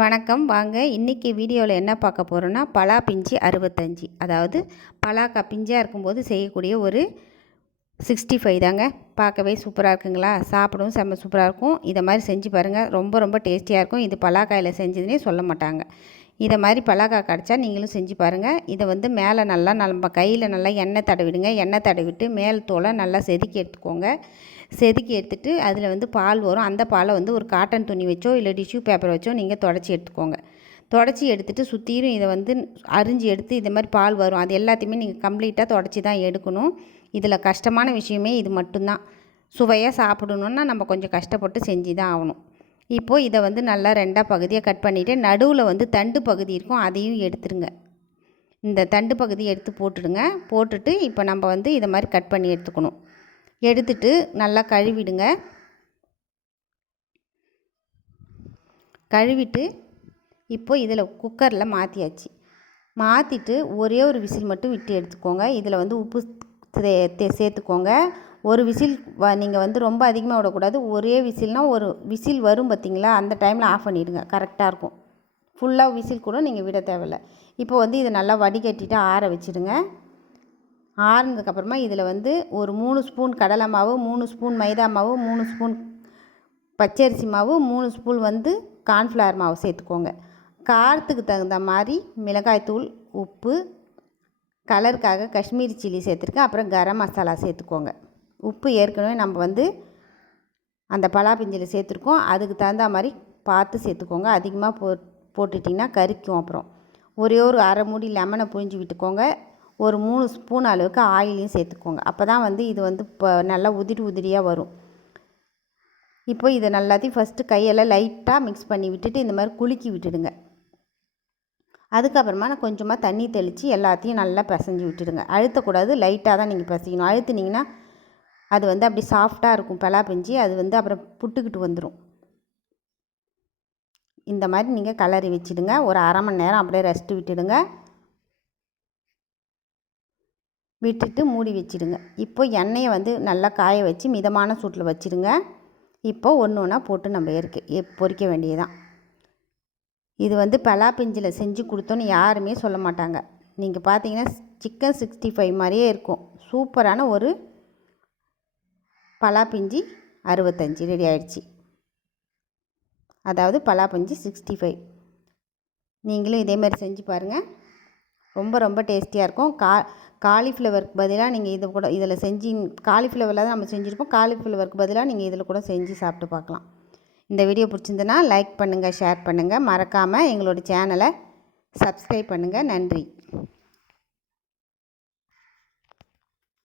வணக்கம். வாங்க இன்றைக்கி வீடியோவில் என்ன பார்க்க போகிறோன்னா பலா பிஞ்சு அறுபத்தஞ்சி. அதாவது பலாக்கா பிஞ்சாக இருக்கும்போது செய்யக்கூடிய ஒரு சிக்ஸ்டி ஃபைவ் தாங்க. பார்க்கவே சூப்பராக இருக்குங்களா? சாப்பிடவும் செம்ம சூப்பராக இருக்கும். இதை மாதிரி செஞ்சு பாருங்கள் ரொம்ப ரொம்ப டேஸ்டியாக இருக்கும். இது பலாக்காயில் செஞ்சதுனே சொல்ல மாட்டாங்க. இதை மாதிரி பலாக்காய் கிடச்சா நீங்களும் செஞ்சு பாருங்கள் இதை வந்து மேலே நல்லா நம்ம கையில் நல்லா எண்ணெய் தடவிடுங்க. எண்ணெய் தடவிட்டு மேல் தோலை நல்லா செதுக்கி எடுத்துக்கோங்க. செதுக்கி எடுத்துட்டு அதில் வந்து பால் வரும். அந்த பாலை வந்து ஒரு காட்டன் துணி வச்சோ இல்லை டிஷ்யூ பேப்பர் வச்சோ நீங்கள் தொடச்சி எடுத்துக்கோங்க. தொடச்சி எடுத்துட்டு சுற்றிலும் இதை வந்து அரிஞ்சு எடுத்து இது மாதிரி பால் வரும். அது எல்லாத்தையுமே நீங்கள் கம்ப்ளீட்டாக தொடச்சி தான் எடுக்கணும். இதில் கஷ்டமான விஷயமே இது மட்டும்தான். சுவையாக சாப்பிடணுன்னா நம்ம கொஞ்சம் கஷ்டப்பட்டு செஞ்சு தான் ஆகணும். இப்போது இதை வந்து நல்லா ரெண்டாக பகுதியாக கட் பண்ணிவிட்டு நடுவில் வந்து தண்டு பகுதி இருக்கும் அதையும் எடுத்துருங்க. இந்த தண்டு பகுதி எடுத்து போட்டுடுங்க. போட்டுட்டு இப்போ நம்ம வந்து இதை மாதிரி கட் பண்ணி எடுத்துக்கணும். எடுத்துட்டு நல்லா கழுவிடுங்க. கழுவிட்டு இப்போ இதில் குக்கரில் மாற்றியாச்சு மாற்றிட்டு ஒரே ஒரு விசில் மட்டும் விட்டு எடுத்துக்கோங்க. இதில் வந்து உப்பு சே சேர்த்துக்கோங்க. ஒரு விசில் வ நீங்கள் வந்து ரொம்ப அதிகமாக விடக்கூடாது. ஒரே விசில்னால் ஒரு விசில் வரும் பார்த்தீங்களா? அந்த டைமில் ஆஃப் பண்ணிவிடுங்க கரெக்டாக இருக்கும். ஃபுல்லாக விசில் கூட நீங்கள் விட தேவையில்ல. இப்போ வந்து இதை நல்லா வடிகட்டிட்டு ஆற வச்சுடுங்க. ஆறுனதுக்கப்புறமா இதில் வந்து ஒரு மூணு ஸ்பூன் கடலை மாவு மூணு ஸ்பூன் மைதா மாவு மூணு ஸ்பூன் பச்சரிசி மாவு மூணு ஸ்பூன் வந்து கார்ன்ஃப்ளவர் மாவு சேர்த்துக்கோங்க. காரத்துக்கு தகுந்த மாதிரி மிளகாய்த்தூள் உப்பு கலருக்காக காஷ்மீரி சில்லி சேர்த்துருக்கேன். அப்புறம் கரம் மசாலா சேர்த்துக்கோங்க. உப்பு ஏற்கனவே நம்ம வந்து அந்த பலாப்பிஞ்சில் சேர்த்துருக்கோம். அதுக்கு தகுந்த மாதிரி பார்த்து சேர்த்துக்கோங்க. அதிகமாக போ போட்டுட்டிங்கன்னா கறிக்கும் அப்புறம். ஒரே ஒரு அரை மூடி லெமனை புழிஞ்சு விட்டுக்கோங்க. ஒரு மூணு ஸ்பூன் அளவுக்கு ஆயிலையும் சேர்த்துக்கோங்க. அப்போ தான் வந்து இது வந்து இப்போ நல்லா உதிரி உதிரியாக வரும். இப்போ இதை நல்லாத்தையும் ஃபஸ்ட்டு கையெல்லாம் லைட்டாக மிக்ஸ் பண்ணி விட்டுட்டு இந்த மாதிரி குலுக்கி விட்டுடுங்க. அதுக்கப்புறமா நான் கொஞ்சமாக தண்ணி தெளித்து எல்லாத்தையும் நல்லா பிசைஞ்சு விட்டுடுங்க. அழுத்தக்கூடாது. லைட்டாக தான் நீங்கள் பிசைக்கணும் அழுத்துனீங்கன்னா அது வந்து அப்படி சாஃப்டாக இருக்கும். பலா பிஞ்சு அது வந்து அப்புறம் புட்டுக்கிட்டு வந்துடும் இந்த மாதிரி நீங்கள் கலரி வச்சுடுங்க. ஒரு அரை மணி நேரம் அப்படியே ரெஸ்ட்டு விட்டுடுங்க. விட்டுட்டு மூடி வச்சுடுங்க. இப்போ எண்ணெயை வந்து நல்லா காய வச்சு மிதமான சூட்டில் வச்சுடுங்க. இப்போ ஒன்று ஒன்றா போட்டு நம்ம இருக்கு. பொறிக்க வேண்டியதான் இது வந்து பலா பிஞ்சில் செஞ்சு கொடுத்தோன்னு யாருமே சொல்ல மாட்டாங்க. நீங்கள் பார்த்தீங்கன்னா சிக்கன் சிக்ஸ்டி ஃபைவ் மாதிரியே இருக்கும். சூப்பரான ஒரு பலா பிஞ்சி அறுபத்தஞ்சி. ரெடி ஆயிடுச்சு. அதாவது பலா பிஞ்சி சிக்ஸ்டி ஃபைவ். நீங்களும் இதேமாதிரி செஞ்சு பாருங்கள் ரொம்ப ரொம்ப டேஸ்டியாக இருக்கும். கா காலிஃப்ளவருக்கு பதிலாக நீங்கள் இதை கூட இதில் செஞ்சு காலிஃப்ளவரில் தான் நம்ம செஞ்சுருப்போம் காலிஃப்ளவருக்கு பதிலாக நீங்கள் இதில் கூட செஞ்சு சாப்பிட்டு பார்க்கலாம். இந்த வீடியோ பிடிச்சிருந்தனா லைக் பண்ணுங்கள் ஷேர் பண்ணுங்கள் மறக்காமல் எங்களோட சேனலை சப்ஸ்கிரைப் பண்ணுங்கள் நன்றி.